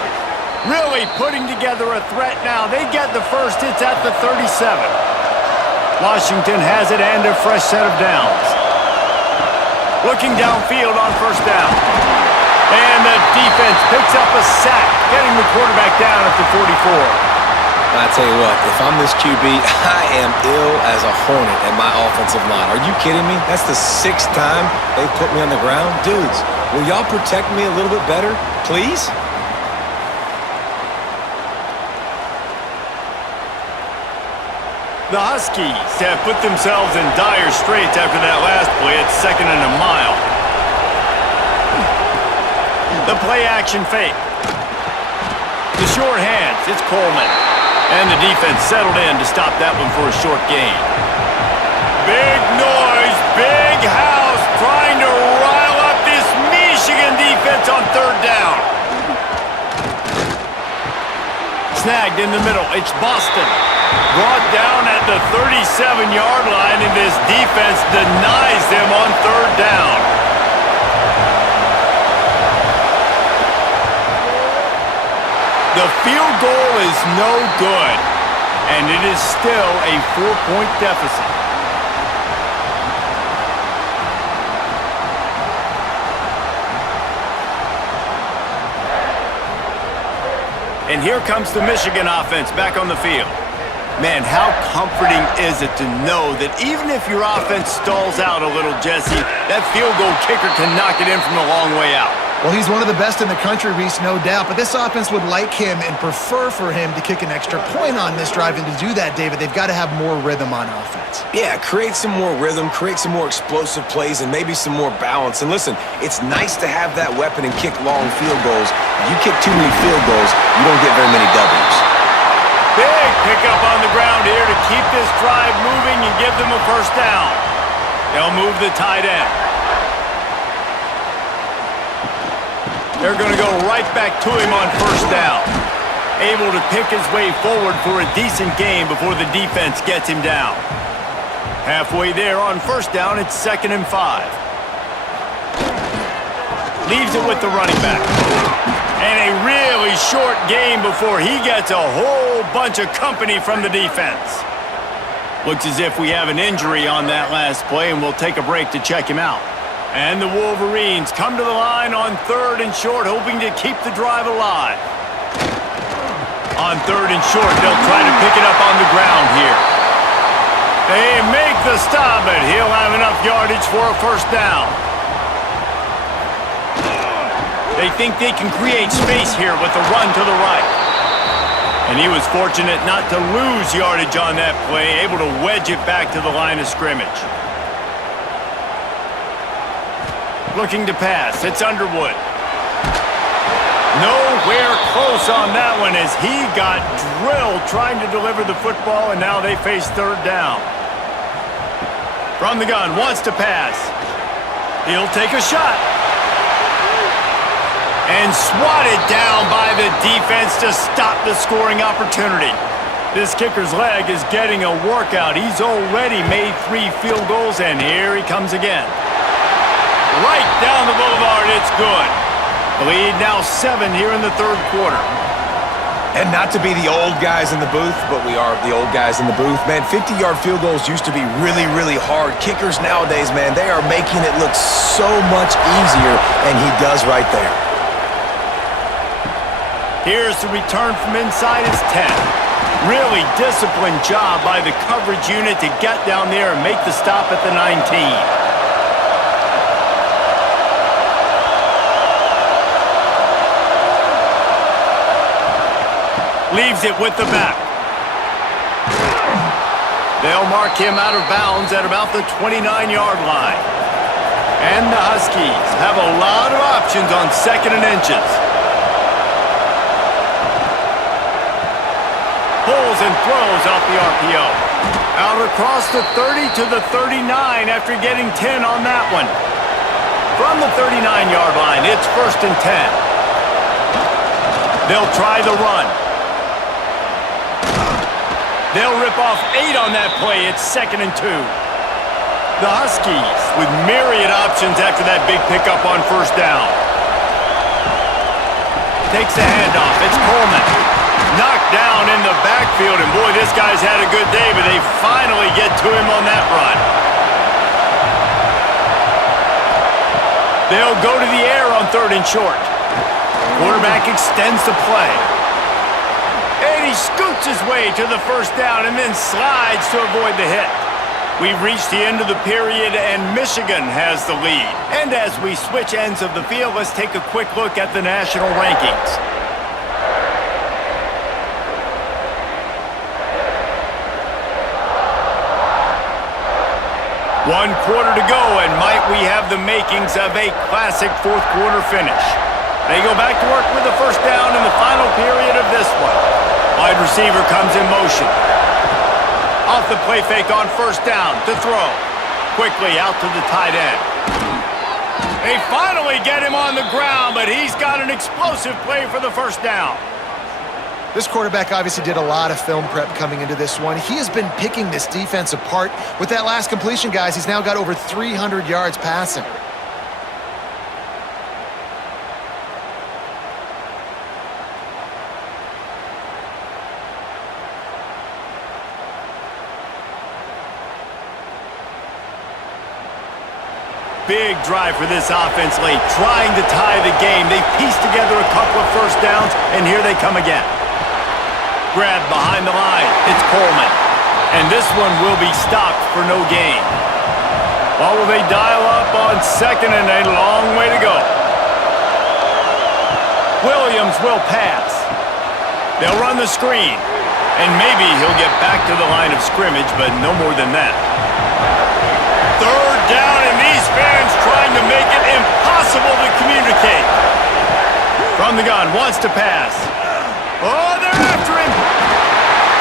Really putting together a threat now. They get the first. It's at the 37. Washington has it and a fresh set of downs. Looking downfield on first down. And the defense picks up a sack, getting the quarterback down at the 44. I tell you what, if I'm this QB, I am ill as a hornet at my offensive line. Are you kidding me? That's the 6th time they've put me on the ground. Dudes, will y'all protect me a little bit better, please? The Huskies have put themselves in dire straits after that last play. It's 2nd and a mile. The play-action fake. The short hands. It's Coleman. And the defense settled in to stop that one for a short gain. Big noise, big house, trying to rile up this Michigan defense on third down. Snagged in the middle. It's Boston. Brought down at the 37-yard line, and this defense denies them on third down. The field goal is no good, and it is still a 4-point deficit. And here comes the Michigan offense back on the field. Man, how comforting is it to know that even if your offense stalls out a little, Jesse, that field goal kicker can knock it in from a long way out. Well, he's one of the best in the country, Reese, no doubt. But this offense would like him and prefer for him to kick an extra point on this drive. And to do that, David, they've got to have more rhythm on offense. Yeah, create some more rhythm, create some more explosive plays, and maybe some more balance. And listen, it's nice to have that weapon and kick long field goals. If you kick too many field goals, you don't get very many W's. Big pickup on the ground here to keep this drive moving and give them a first down. They'll move the tight end. They're going to go right back to him on first down. Able to pick his way forward for a decent gain before the defense gets him down. Halfway there on first down, it's 2nd and 5. Leaves it with the running back. And a really short game before he gets a whole bunch of company from the defense. Looks as if we have an injury on that last play, and we'll take a break to check him out. And the Wolverines come to the line on 3rd and short, hoping to keep the drive alive. On 3rd and short, they'll try to pick it up on the ground here. They make the stop, but he'll have enough yardage for a first down. They think they can create space here with the run to the right. And he was fortunate not to lose yardage on that play, able to wedge it back to the line of scrimmage. Looking to pass. It's Underwood. Nowhere close on that one as he got drilled trying to deliver the football, and now they face third down. From the gun, wants to pass. He'll take a shot. And swatted down by the defense to stop the scoring opportunity. This kicker's leg is getting a workout. He's already made 3 field goals, and here he comes again. Right down the boulevard, it's good. The lead now 7 here in the third quarter. And not to be the old guys in the booth, but we are the old guys in the booth. Man, 50-yard field goals used to be really, really hard. Kickers nowadays, man, they are making it look so much easier, and he does right there. Here's the return from inside his 10. Really disciplined job by the coverage unit to get down there and make the stop at the 19. Leaves it with the back. They'll mark him out of bounds at about the 29-yard line. And the Huskies have a lot of options on 2nd and inches. Pulls and throws off the RPO. Out across the 30 to the 39 after getting 10 on that one. From the 39-yard line, it's 1st and 10. They'll try the run. They'll rip off 8 on that play. It's 2nd and 2. The Huskies with myriad options after that big pickup on 1st down. Takes the handoff. It's Coleman. Knocked down in the backfield, and boy, this guy's had a good day, but they finally get to him on that run. They'll go to the air on 3rd and short. Quarterback extends the play. And he scoots his way to the 1st down and then slides to avoid the hit. We've reached the end of the period, and Michigan has the lead. And as we switch ends of the field, let's take a quick look at the national rankings. One quarter to go, and might we have the makings of a classic 4th quarter finish. They go back to work with the 1st down in the final period of this one. Wide receiver comes in motion. Off the play fake on 1st down to throw. Quickly out to the tight end. They finally get him on the ground, but he's got an explosive play for the 1st down. This quarterback obviously did a lot of film prep coming into this one. He has been picking this defense apart. With that last completion, guys, he's now got over 300 yards passing. Big drive for this offense late, trying to tie the game. They pieced together a couple of 1st downs, and here they come again. Grabbed behind the line. It's Coleman. And this one will be stopped for no gain. Well, will they dial up on 2nd and a long way to go? Williams will pass. They'll run the screen. And maybe he'll get back to the line of scrimmage, but no more than that. 3rd down, and these fans trying to make it impossible to communicate. From the gun, wants to pass. Oh, they're after him.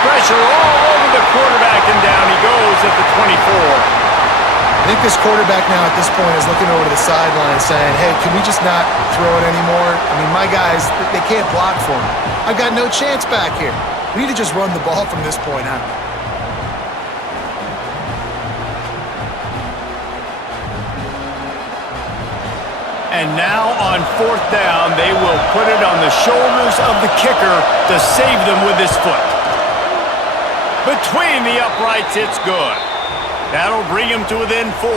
Pressure all over the quarterback, and down he goes at the 24. I think this quarterback now at this point is looking over to the sideline saying, hey, can we just not throw it anymore? I mean, my guys, they can't block for me. I've got no chance back here. We need to just run the ball from this point on. And now on 4th down, they will put it on the shoulders of the kicker to save them with his foot. Between the uprights, it's good. That'll bring him to within 4.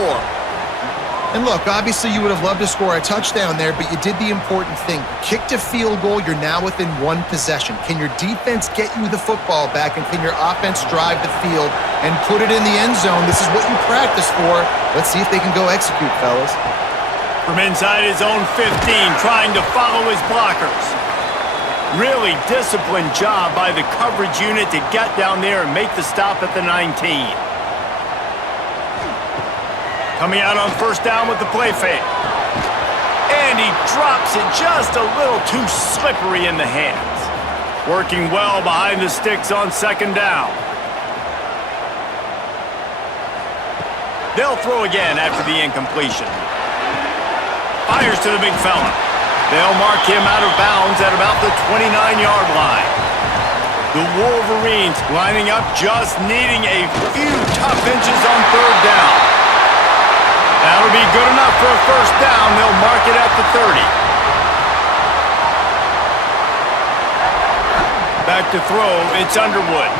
And look, obviously you would have loved to score a touchdown there, but you did the important thing. Kicked a field goal, you're now within 1 possession. Can your defense get you the football back, and can your offense drive the field and put it in the end zone? This is what you practice for. Let's see if they can go execute, fellas. From inside his own 15, trying to follow his blockers. Really disciplined job by the coverage unit to get down there and make the stop at the 19. Coming out on 1st down with the play fake. And he drops it just a little too slippery in the hands. Working well behind the sticks on 2nd down. They'll throw again after the incompletion. Fires to the big fella. They'll mark him out of bounds at about the 29-yard line. The Wolverines lining up, just needing a few tough inches on 3rd down. That'll be good enough for a 1st down. They'll mark it at the 30. Back to throw, it's Underwood.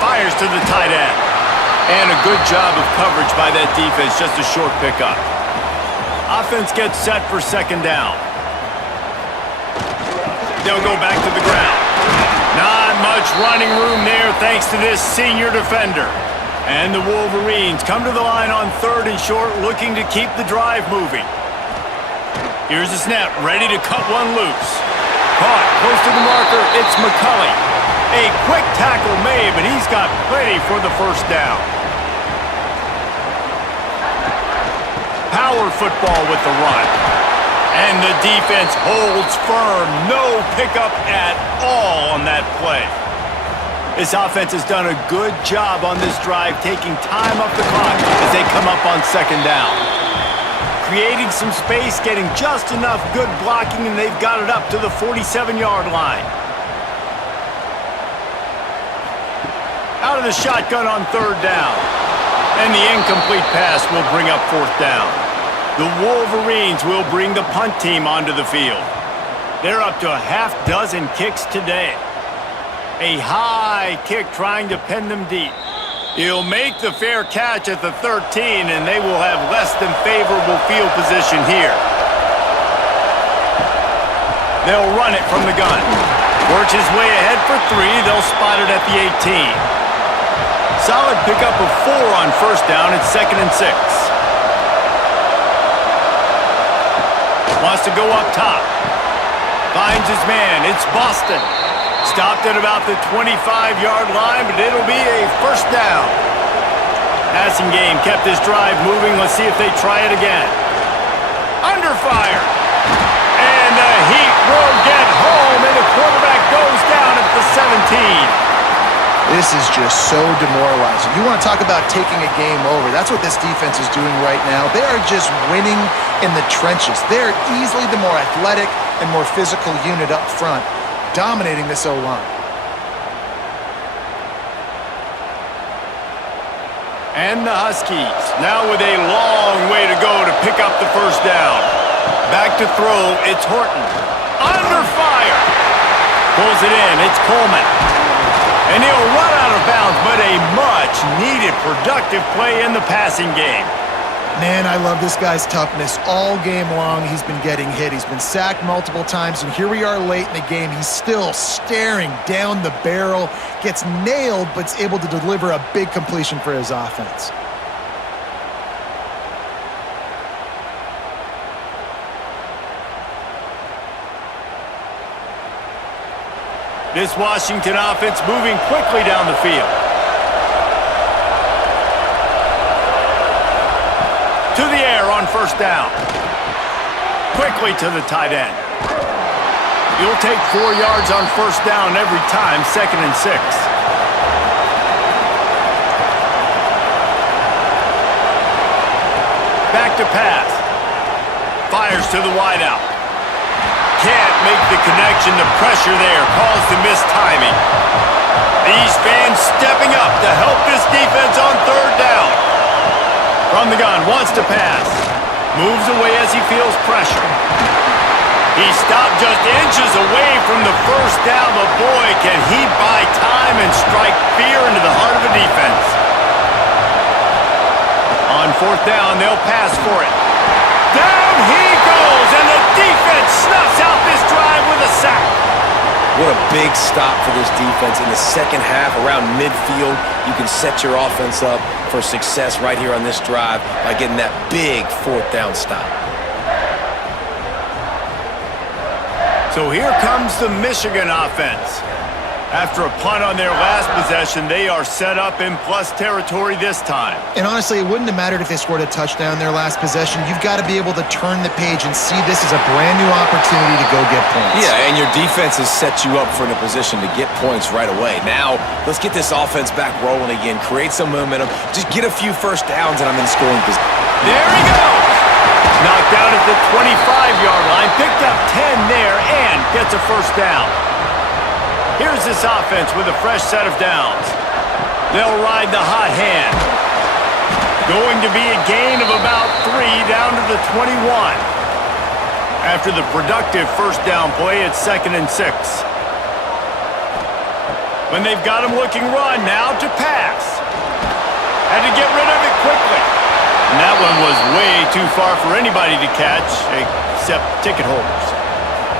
Fires to the tight end. And a good job of coverage by that defense, just a short pickup. Offense gets set for second down. They'll go back to the ground. Not much running room there thanks to this senior defender. And the Wolverines come to the line on 3rd and short, looking to keep the drive moving. Here's the snap, ready to cut one loose. Caught, close to the marker, it's McCulley. A quick tackle made, but he's got plenty for the first down. Power football with the run. And the defense holds firm. No pickup at all on that play. This offense has done a good job on this drive, taking time off the clock as they come up on second down. Creating some space, getting just enough good blocking, and they've got it up to the 47-yard line. Out of the shotgun on 3rd down. And the incomplete pass will bring up 4th down. The Wolverines will bring the punt team onto the field. They're up to a half-dozen kicks today. A high kick trying to pin them deep. He'll make the fair catch at the 13, and they will have less than favorable field position here. They'll run it from the gun. Works his way ahead for 3. They'll spot it at the 18. Solid pickup of 4 on first down. It's 2nd and 6. Wants to go up top. Finds his man. It's Boston. Stopped at about the 25-yard line, but it'll be a first down. Passing game kept this drive moving. Let's see if they try it again. Under fire. And the Heat will get home, and the quarterback goes down at the 17. This is just so demoralizing. You want to talk about taking a game over. That's what this defense is doing right now. They are just winning in the trenches. They're easily the more athletic and more physical unit up front, dominating this O-line. And the Huskies, now with a long way to go to pick up the first down. Back to throw, it's Horton. Under fire! Pulls it in, it's Coleman. And he'll run out of bounds, but a much-needed productive play in the passing game. Man, I love this guy's toughness. All game long, he's been getting hit. He's been sacked multiple times, and here we are late in the game. He's still staring down the barrel, gets nailed, but is able to deliver a big completion for his offense. This Washington offense moving quickly down the field. To the air on first down. Quickly to the tight end. You'll take 4 yards on first down every time, 2nd and 6. Back to pass. Fires to the wideout. Can't make the connection. The pressure there caused the missed timing. These fans stepping up to help this defense on 3rd down. From the gun, wants to pass. Moves away as he feels pressure. He stopped just inches away from the first down, but boy, can he buy time and strike fear into the heart of a defense. On 4th down, they'll pass for it. Down he goes, and the defense snuffs out this drive with a sack. What a big stop for this defense. In the second half, around midfield, you can set your offense up for success right here on this drive by getting that big 4th down stop. So here comes the Michigan offense. After a punt on their last possession, they are set up in plus territory this time. And honestly, it wouldn't have mattered if they scored a touchdown their last possession. You've got to be able to turn the page and see this as a brand new opportunity to go get points. Yeah, and your defense has set you up for in a position to get points right away. Now, let's get this offense back rolling again, create some momentum, just get a few first downs, and I'm in scoring position. There he goes! Knocked down at the 25-yard line, picked up 10 there, and gets a first down. Here's this offense with a fresh set of downs. They'll ride the hot hand. Going to be a gain of about 3 down to the 21. After the productive first down play, it's 2nd and 6. When they've got him looking run, now to pass. Had to get rid of it quickly. And that one was way too far for anybody to catch, except ticket holders.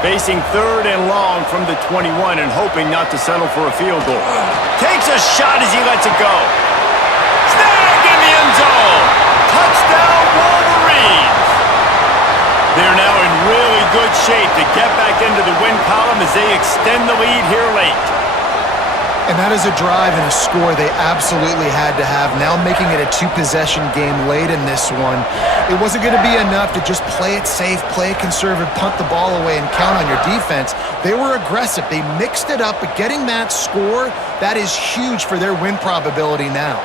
Facing 3rd and long from the 21 and hoping not to settle for a field goal. Takes a shot as he lets it go. Snagged in the end zone. Touchdown, Wolverines. They're now in really good shape to get back into the win column as they extend the lead here late. And that is a drive and a score they absolutely had to have. Now making it a 2-possession game late in this one. It wasn't going to be enough to just play it safe, play it conservative, punt the ball away, and count on your defense. They were aggressive. They mixed it up, but getting that score, that is huge for their win probability now.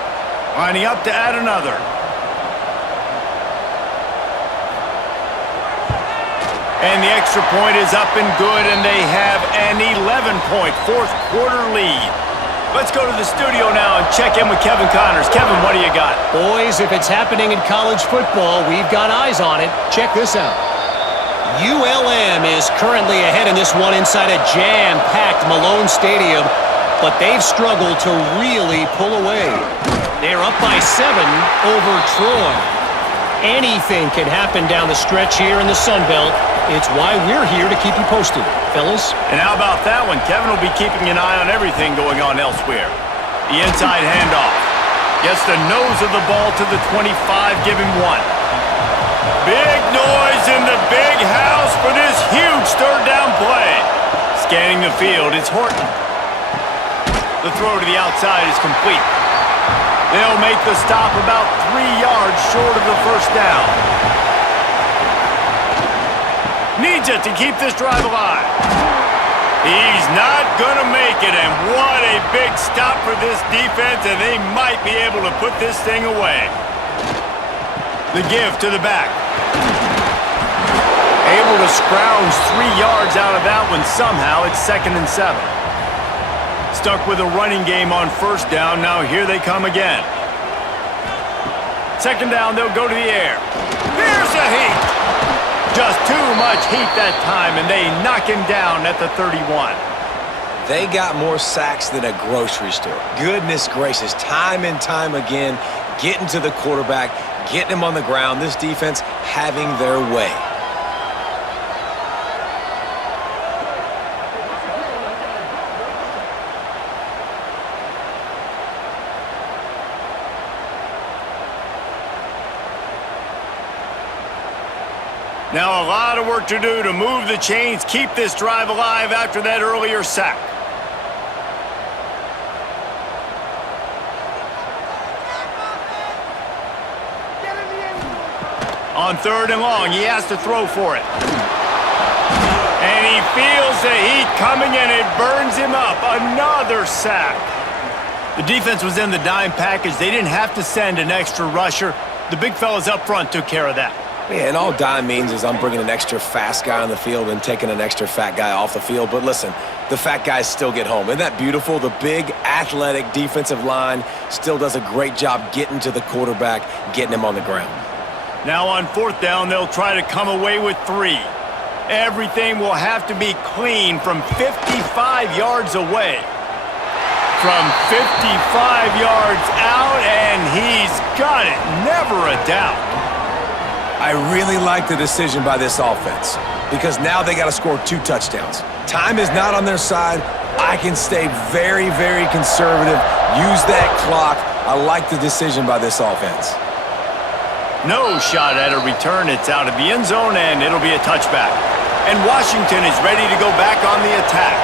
Lining up to add another. And the extra point is up and good, and they have an 11-point fourth-quarter lead. Let's go to the studio now and check in with Kevin Connors. Kevin, what do you got? Boys, if it's happening in college football, we've got eyes on it. Check this out. ULM is currently ahead in this one inside a jam-packed Malone Stadium, but they've struggled to really pull away. They're up by 7 over Troy. Anything can happen down the stretch here in the Sun Belt. It's why we're here to keep you posted, fellas. And how about that one? Kevin will be keeping an eye on everything going on elsewhere. The inside handoff. Gets the nose of the ball to the 25, give him 1. Big noise in the big house for this huge 3rd down play. Scanning the field, it's Horton. The throw to the outside is complete. They'll make the stop about 3 yards short of the 1st down. Needs it to keep this drive alive. He's not going to make it, and what a big stop for this defense, and they might be able to put this thing away. The give to the back. Able to scrounge 3 yards out of that one somehow. It's 2nd and 7. Stuck with a running game on 1st down. Now here they come again. 2nd down, they'll go to the air. Here's a heat. Just too much heat that time, and they knock him down at the 31. They got more sacks than a grocery store. Goodness gracious, time and time again, getting to the quarterback, getting him on the ground. This defense having their way. Now a lot of work to do to move the chains, keep this drive alive after that earlier sack. On 3rd and long, he has to throw for it. And he feels the heat coming, and it burns him up. Another sack. The defense was in the dime package. They didn't have to send an extra rusher. The big fellas up front took care of that. Yeah, and all dime means is I'm bringing an extra fast guy on the field and taking an extra fat guy off the field. But listen, the fat guys still get home. Isn't that beautiful? The big, athletic defensive line still does a great job getting to the quarterback, getting him on the ground. Now on 4th down, they'll try to come away with 3. Everything will have to be clean from 55 yards away. From 55 yards out, and he's got it. Never a doubt. I really like the decision by this offense because now they got to score 2 touchdowns. Time is not on their side. I can stay very, very conservative, use that clock. I like the decision by this offense. No shot at a return. It's out of the end zone, and it'll be a touchback. And Washington is ready to go back on the attack.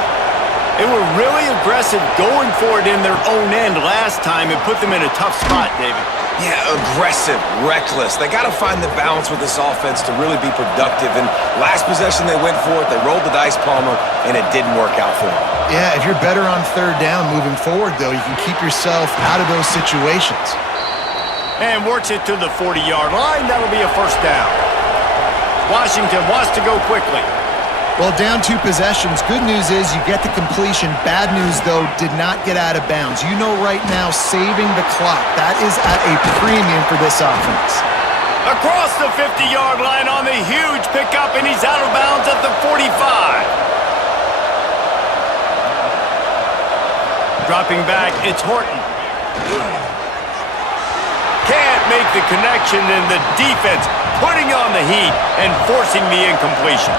They were really aggressive going for it in their own end last time and put them in a tough spot, David. Yeah, aggressive, reckless. They got to find the balance with this offense to really be productive. And last possession, they went for it. They rolled the dice, Palmer, and it didn't work out for them. Yeah, if you're better on 3rd down moving forward, though, you can keep yourself out of those situations. And works it to the 40-yard line. That'll be a 1st down. Washington wants to go quickly. Well, down 2 possessions. Good news is you get the completion. Bad news, though, did not get out of bounds. You know right now, saving the clock. That is at a premium for this offense. Across the 50-yard line on the huge pickup, and he's out of bounds at the 45. Dropping back, it's Horton. Can't make the connection, and the defense putting on the heat and forcing the incompletion.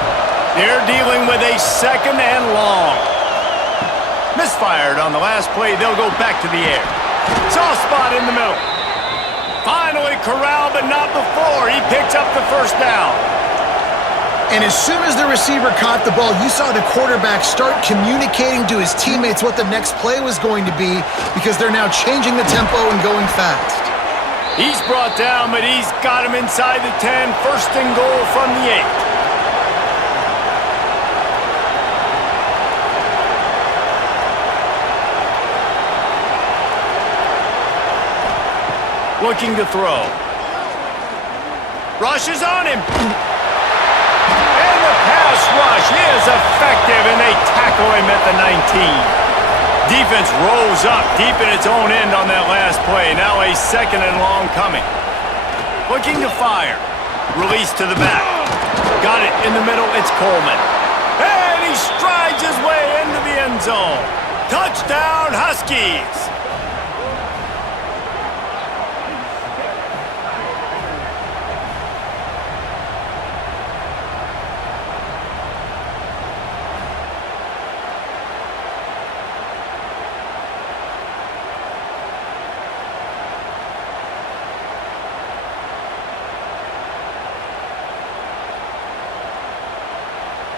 They're dealing with a 2nd and long. Misfired on the last play. They'll go back to the air. Soft spot in the middle. Finally corralled, but not before. He picks up the first down. And as soon as the receiver caught the ball, you saw the quarterback start communicating to his teammates what the next play was going to be because they're now changing the tempo and going fast. He's brought down, but he's got him inside the 10. 1st and goal from the 8. Looking to throw. Rushes on him. And the pass rush is effective, and they tackle him at the 19. Defense rolls up deep in its own end on that last play. Now a 2nd and long coming. Looking to fire. Release to the back. Got it in the middle. It's Coleman. And he strides his way into the end zone. Touchdown, Huskies!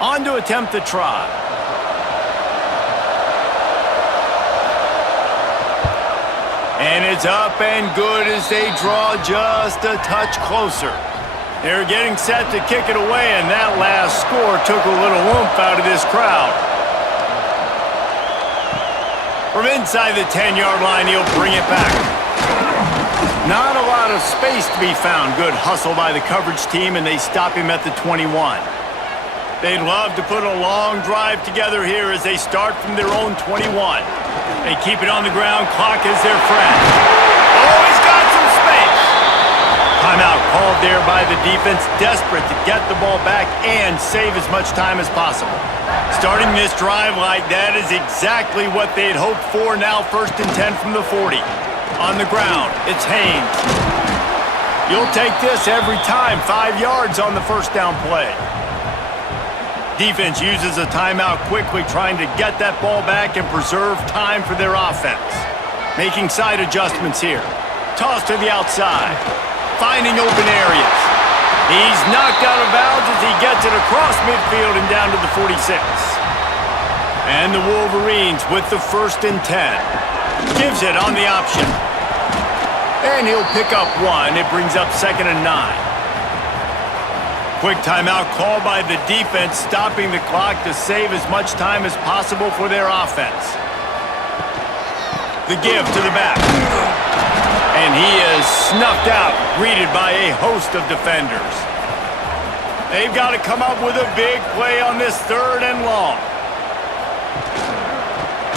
On to attempt the try. And it's up and good as they draw just a touch closer. They're getting set to kick it away, and that last score took a little oomph out of this crowd. From inside the 10-yard line, he'll bring it back. Not a lot of space to be found. Good hustle by the coverage team, and they stop him at the 21. They'd love to put a long drive together here as they start from their own 21. They keep it on the ground. Clock is their friend. Oh, he's got some space. Timeout called there by the defense, desperate to get the ball back and save as much time as possible. Starting this drive like that is exactly what they'd hoped for. Now 1st and 10 from the 40. On the ground, it's Haynes. You'll take this every time. 5 yards on the 1st down play. Defense uses a timeout quickly, trying to get that ball back and preserve time for their offense. Making side adjustments here. Toss to the outside. Finding open areas. He's knocked out of bounds as he gets it across midfield and down to the 46. And the Wolverines with the 1st and 10. Gives it on the option. And he'll pick up 1. It brings up 2nd and 9. Quick timeout called by the defense, stopping the clock to save as much time as possible for their offense. The give to the back. And he is snuffed out, greeted by a host of defenders. They've got to come up with a big play on this 3rd and long.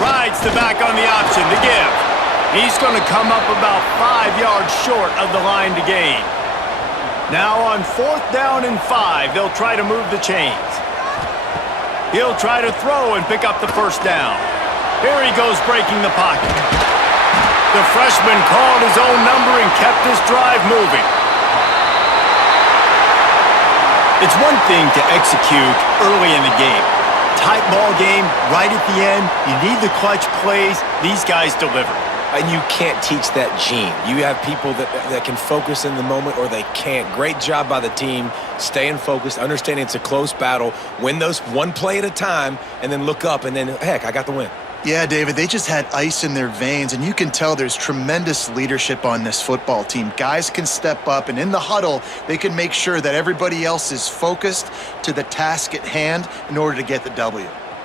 Rides the back on the option, the give. He's going to come up about 5 yards short of the line to gain. Now on 4th down and 5, they'll try to move the chains. He'll try to throw and pick up the 1st down. Here he goes breaking the pocket. The freshman called his own number and kept his drive moving. It's one thing to execute early in the game. Tight ball game, right at the end, you need the clutch plays. These guys deliver. And you can't teach that gene. You have people that can focus in the moment or they can't. Great job by the team, staying focused, understanding it's a close battle, win those one play at a time, and then look up, and then, heck, I got the win. Yeah, David, they just had ice in their veins, and you can tell there's tremendous leadership on this football team. Guys can step up, and in the huddle, they can make sure that everybody else is focused to the task at hand in order to get the W.